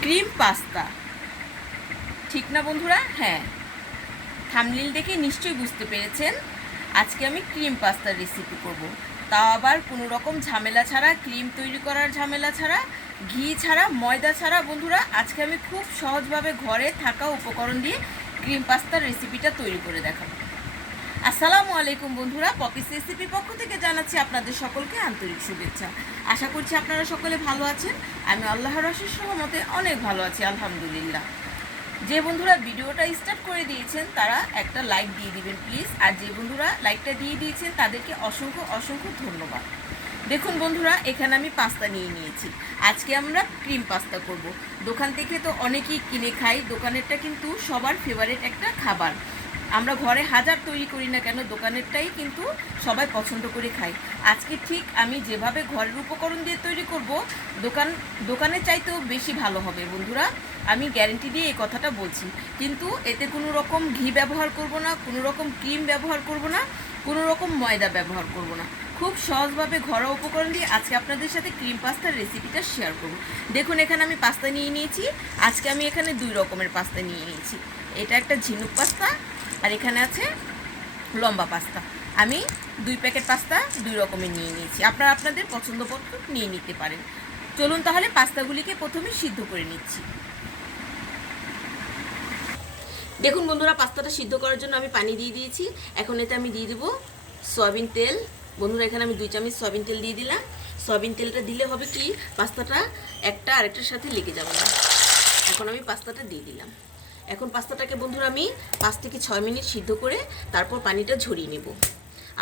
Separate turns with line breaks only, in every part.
Cream pasta. ঠিক না বন্ধুরা? হ্যাঁ। থামলিল দেখে নিশ্চয়ই বুঝতে পেরেছেন, আজকে আমি ক্রিম পাস্তার রেসিপি করব। তাও আবার কোনো রকম ঝামেলা ছাড়া, ক্রিম তৈরি করার ঝামেলা ছাড়া, ঘি ছাড়া, ময়দা ছাড়া বন্ধুরা, আজকে আমি খুব সহজভাবে ঘরে থাকা উপকরণ দিয়ে ক্রিম পাস্তার রেসিপিটা তৈরি করে দেখাবো। আসসালামু আলাইকুম বন্ধুরা পপিস রেসিপি পক্ষ থেকে জানাচ্ছি আপনাদের সকলকে আন্তরিক শুভেচ্ছা। আশা করছি আপনারা সকলে ভালো আছেন। আমি আল্লাহর রসের সহমতে অনেক ভালো আছি, আলহামদুলিল্লাহ। যে বন্ধুরা ভিডিওটা স্টার্ট করে দিয়েছেন, তারা একটা লাইক দিয়ে দিবেন প্লিজ। আর যে বন্ধুরা লাইকটা দিয়ে দিয়েছেন, তাদেরকে অসংখ্য অসংখ্য ধন্যবাদ। দেখুন বন্ধুরা, এখানে আমি পাস্তা নিয়ে নিয়েছি। আজকে আমরা ক্রিম পাস্তা করব। দোকান থেকে তো অনেকেই কিনে খাই দোকানেরটা কিন্তু সবার ফেভারিট একটা খাবার। আমরা ঘরে হাজার তৈরি করি না কেন, দোকানেরটাই কিন্তু সবাই পছন্দ করে খাই আজকে ঠিক আমি যেভাবে ঘরের উপকরণ দিয়ে তৈরি করব, দোকান দোকানের চাইতেও বেশি ভালো হবে বন্ধুরা। আমি গ্যারেন্টি দিয়ে এই কথাটা বলছি। কিন্তু এতে কোনো রকম ঘি ব্যবহার করব না, কোনো রকম ক্রিম ব্যবহার করব না, কোনো রকম ময়দা ব্যবহার করব না। খুব সহজভাবে ঘরোয়া উপকরণ দিয়ে আজকে আপনাদের সাথে ক্রিম পাস্তার রেসিপিটা শেয়ার করব। দেখুন, এখানে আমি পাস্তা নিয়ে নিয়েছি। আজকে আমি এখানে দুই রকমের পাস্তা নিয়ে নিয়েছি। এটা একটা ঝিনুক পাস্তা আর এখানে আছে লম্বা পাস্তা। আমি দুই প্যাকেট পাস্তা দুই রকমের নিয়ে নিয়েছি। আপনারা আপনাদের পছন্দ মতো নিয়ে নিতে পারেন। চলুন তাহলে পাস্তাগুলিকে প্রথমে সিদ্ধ করে নিচ্ছি। দেখুন বন্ধুরা, পাস্তাটা সিদ্ধ করার জন্য আমি পানি দিয়ে দিয়েছি। এখন এতে আমি দিয়ে দেবো সয়াবিন তেল। বন্ধুরা, এখানে আমি দুই চামচ সয়াবিন তেল দিয়ে দিলাম। সয়াবিন তেলটা দিলে হবে কি, পাস্তাটা একটা আরেকটার সাথে লেগে যাবে না। এখন আমি পাস্তাটা দিয়ে দিলাম। এখন পাস্তাটাকে বন্ধুরা আমি পাঁচ থেকে ছয় মিনিট সিদ্ধ করে তারপর পানিটা ঝরিয়ে নেব।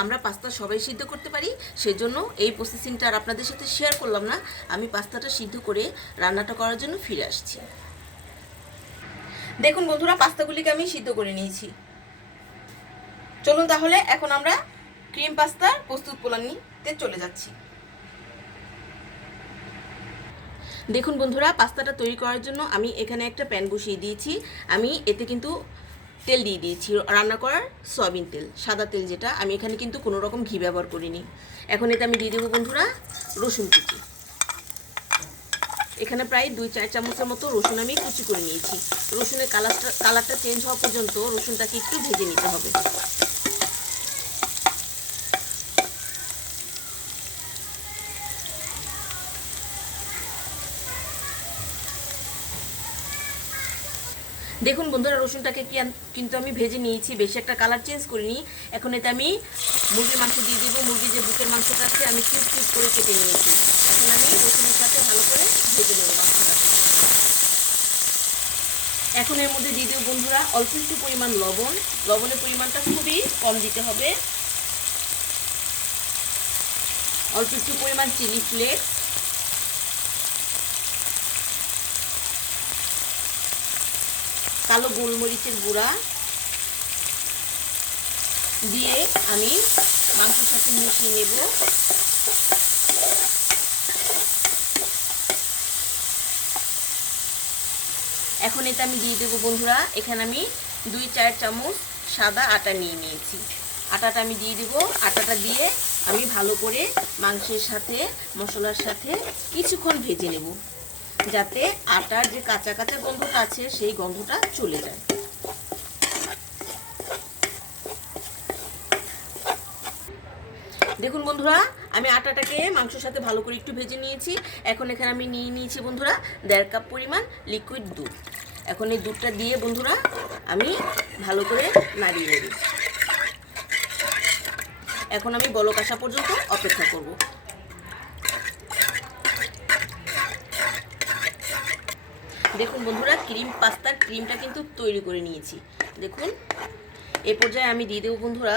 আমরা পাস্তা সবাই সিদ্ধ করতে পারি, সেজন্য এই প্রসেসিংটা আর আপনাদের সাথে শেয়ার করলাম না। আমি পাস্তাটা সিদ্ধ করে রান্নাটা করার জন্য ফিরে আসছি। দেখুন বন্ধুরা, পাস্তাগুলিকে আমি সিদ্ধ করে নিয়েছি। চলুন তাহলে এখন আমরা ক্রিম পাস্তার প্রস্তুত পোলানিতে চলে যাচ্ছি। দেখুন বন্ধুরা, পাস্তাটা তৈরি করার জন্য আমি এখানে একটা প্যান বসিয়ে দিয়েছি। আমি এতে কিন্তু তেল দিয়ে দিয়েছি, রান্না করার সয়াবিন তেল, সাদা তেল যেটা। আমি এখানে কিন্তু কোনো রকম ঘি ব্যবহার করিনি। এখন এতে আমি দিয়ে দেবো বন্ধুরা রসুন কুচি। এখানে প্রায় দুই চার চামচের মতো রসুন আমি কুচি করে নিয়েছি। রসুনের কালারটা কালারটা চেঞ্জ হওয়া পর্যন্ত রসুনটাকে একটু ভেজে নিতে হবে। দেখুন বন্ধুরা, রসুনটাকে কিন্তু আমি ভেজে নিয়েছি, বেশি একটা কালার চেঞ্জ করিনি। এখন এতে আমি মুরগির মাংস দিয়ে দিব। মুরগির যে বুকের মাংসটা আছে, আমি কিউব কিউব করে কেটে নিয়েছি। এখন আমি রসুনের সাথে ভালো করে ভেজে নেব মাংসটাকে এখন এর মধ্যে দিয়ে দেবো বন্ধুরা, অল্প একটু পরিমাণ লবণ। লবণের পরিমাণটা খুবই কম দিতে হবে। অল্প একটু পরিমাণ চিলি ফ্লেক্স। কালো গোলমরিচের গুঁড়া দিয়ে আমি মাংসের সাথে মিশিয়ে নেব। এখন এটা আমি দিয়ে দেবো বন্ধুরা। এখানে আমি দুই চার চামচ সাদা আটা নিয়ে নিয়েছি। আটাটা আমি দিয়ে দেবো। আটাটা দিয়ে আমি ভালো করে মাংসের সাথে, মশলার সাথে কিছুক্ষণ ভেজে নেব। যাতে আটার যে কাঁচা কাঁচা গন্ধটা আছে, সেই গন্ধটা চলে যায়। দেখুন বন্ধুরা, আমি আটাটাকে মাংসের সাথে ভালো করে একটু ভেজে নিয়েছি। এখন এখানে আমি নিয়ে নিয়েছি বন্ধুরা, দেড় কাপ পরিমাণ লিকুইড দুধ। এখন এই দুধটা দিয়ে বন্ধুরা, আমি ভালো করে নাড়িয়ে নেব এখন আমি বলক আসা পর্যন্ত অপেক্ষা করব। দেখুন বন্ধুরা, ক্রিম, পাস্তার ক্রিমটা কিন্তু তৈরি করে নিয়েছি। দেখুন, এ পর্যায়ে আমি দিয়ে দেবো বন্ধুরা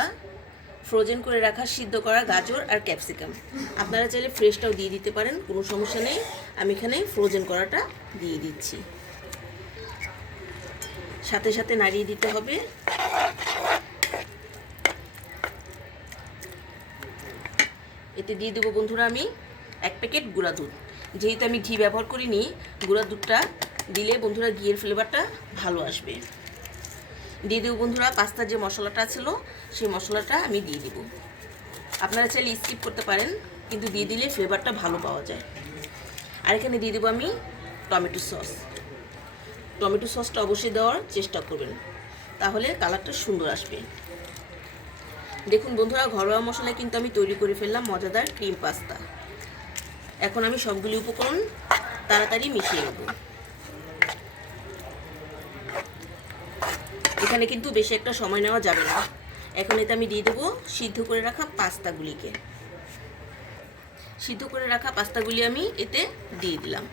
ফ্রোজেন করে রাখা, সিদ্ধ করা গাজর আর ক্যাপসিকাম আপনারা চাইলে ফ্রেশটাও দিয়ে দিতে পারেন, কোনো সমস্যা নেই। আমি এখানে ফ্রোজেন করাটা দিয়ে দিচ্ছি। সাথে সাথে নাড়িয়ে দিতে হবে। এতে দিয়ে দেবো বন্ধুরা আমি এক প্যাকেট গুঁড়া দুধ। যেহেতু আমি ঘি ব্যবহার করিনি, গুঁড়া দুধটা দিলে বন্ধুরা ঘিয়ের ফ্লেভারটা ভালো আসবে। দিয়ে দেবো বন্ধুরা পাস্তার যে মশলাটা ছিল, সেই মশলাটা আমি দিয়ে দিব। আপনারা চাইলে স্কিপ করতে পারেন, কিন্তু দিয়ে দিলে ফ্লেভারটা ভালো পাওয়া যায়। আর এখানে দিয়ে দেবো আমি টমেটো সস। টমেটো সসটা অবশ্যই দেওয়ার চেষ্টা করবেন, তাহলে কালারটা সুন্দর আসবে। দেখুন বন্ধুরা, ঘরোয়া মশলায় কিন্তু আমি তৈরি করে ফেললাম মজাদার ক্রিম পাস্তা। এখন আমি সবগুলি উপকরণ তাড়াতাড়ি মিশিয়ে নেব। এখানে কিন্তু বেশি একটা সময় নেওয়া যাবে না। এখন এতে আমি দিয়ে দেবো সিদ্ধ করে রাখা পাস্তাগুলিকে। সিদ্ধ করে রাখা পাস্তাগুলি আমি এতে দিয়ে দিলাম।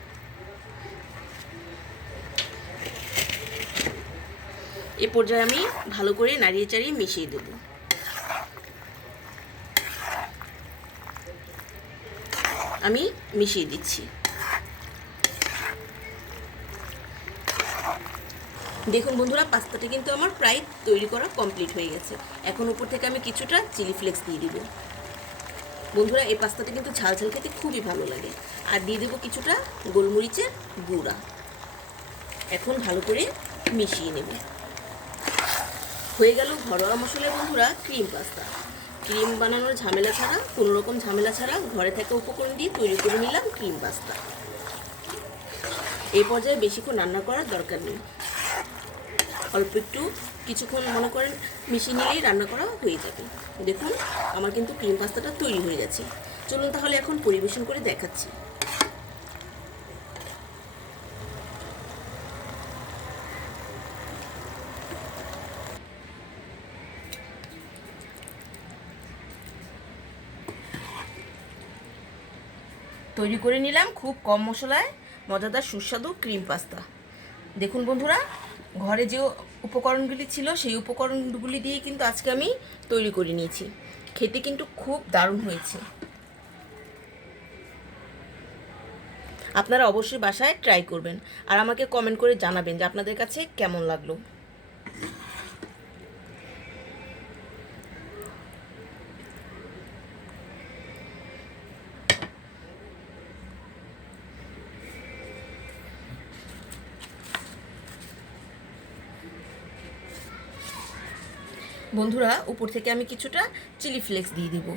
এ পর্যায়ে আমি ভালো করে নাড়িয়ে চাড়িয়ে মিশিয়ে দেব। আমি মিশিয়ে দিচ্ছি। দেখুন বন্ধুরা, পাস্তাটা কিন্তু আমার প্রায় তৈরি করা কমপ্লিট হয়ে গেছে। এখন উপর থেকে আমি কিছুটা চিলি ফ্লেক্স দিয়ে দিব। বন্ধুরা, এই পাস্তাটা কিন্তু ঝাল ঝাল খেতে খুবই ভালো লাগে। আর দিয়ে দেবো কিছুটা গোলমরিচের গুঁড়া। এখন ভালো করে মিশিয়ে নেব। হয়ে গেল ঘরোয়া মশলা বন্ধুরা ক্রিম পাস্তা ক্রিম বানানোর ঝামেলা ছাড়া, কোনো রকম ঝামেলা ছাড়া ঘরে থাকা উপকরণ দিয়ে তৈরি করে নিলাম ক্রিম পাস্তা এই পর্যায়ে বেশিক্ষণ রান্না করার দরকার নেই। অল্প একটু কিছুক্ষণ মনে করেন মিশিয়ে নিলেই রান্না করা হয়ে যাবে। দেখুন, আমার কিন্তু ক্রিম পাস্তাটা তৈরি হয়ে গেছে। চলুন তাহলে এখন পরিবেশন করে দেখাচ্ছি। তৈরি করে নিলাম খুব কম মশলায় মজাদার সুস্বাদু ক্রিম পাস্তা। দেখুন বন্ধুরা ঘরে যে উপকরণগুলি ছিল, সেই উপকরণগুলি দিয়ে কিন্তু আজকে আমি তৈরি করে নিয়েছি। খেতে কিন্তু খুব দারুণ হয়েছে। আপনারা অবশ্যই বাসায় ট্রাই করবেন। আর আমাকে কমেন্ট করে জানাবেন যে আপনাদের কাছে কেমন লাগল। বন্ধুরা, উপর থেকে আমি কিছুটা চিলি ফ্লেক্স দিয়ে দিব।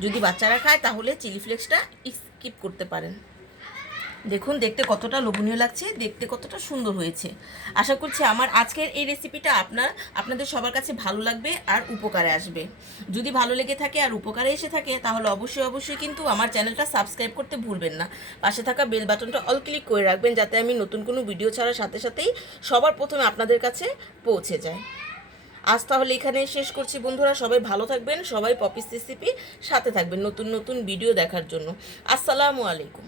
যদি বাচ্চারা খায়, তাহলে চিলি ফ্লেক্সটা স্কিপ করতে পারেন। দেখুন, দেখতে কতটা লোভনীয় লাগছে, দেখতে কতটা সুন্দর হয়েছে। আশা করছি আমার আজকের এই রেসিপিটা আপনার, আপনাদের সবার কাছে ভালো লাগবে আর উপকারে আসবে। যদি ভালো লেগে থাকে আর উপকারে এসে থাকে, তাহলে অবশ্যই অবশ্যই কিন্তু আমার চ্যানেলটা সাবস্ক্রাইব করতে ভুলবেন না। পাশে থাকা বেল বাটনটা অল ক্লিক করে রাখবেন, যাতে আমি নতুন কোনো ভিডিও ছাড়ার সাথে সাথেই সবার প্রথমে আপনাদের কাছে পৌঁছে যায়। আজ তাহলে এখানে শেষ করছি বন্ধুরা, সবাই ভালো থাকবেন, সবাই পপিস রেসিপি সাথে থাকবেন নতুন নতুন ভিডিও দেখার জন্য। আসসালামু আলাইকুম।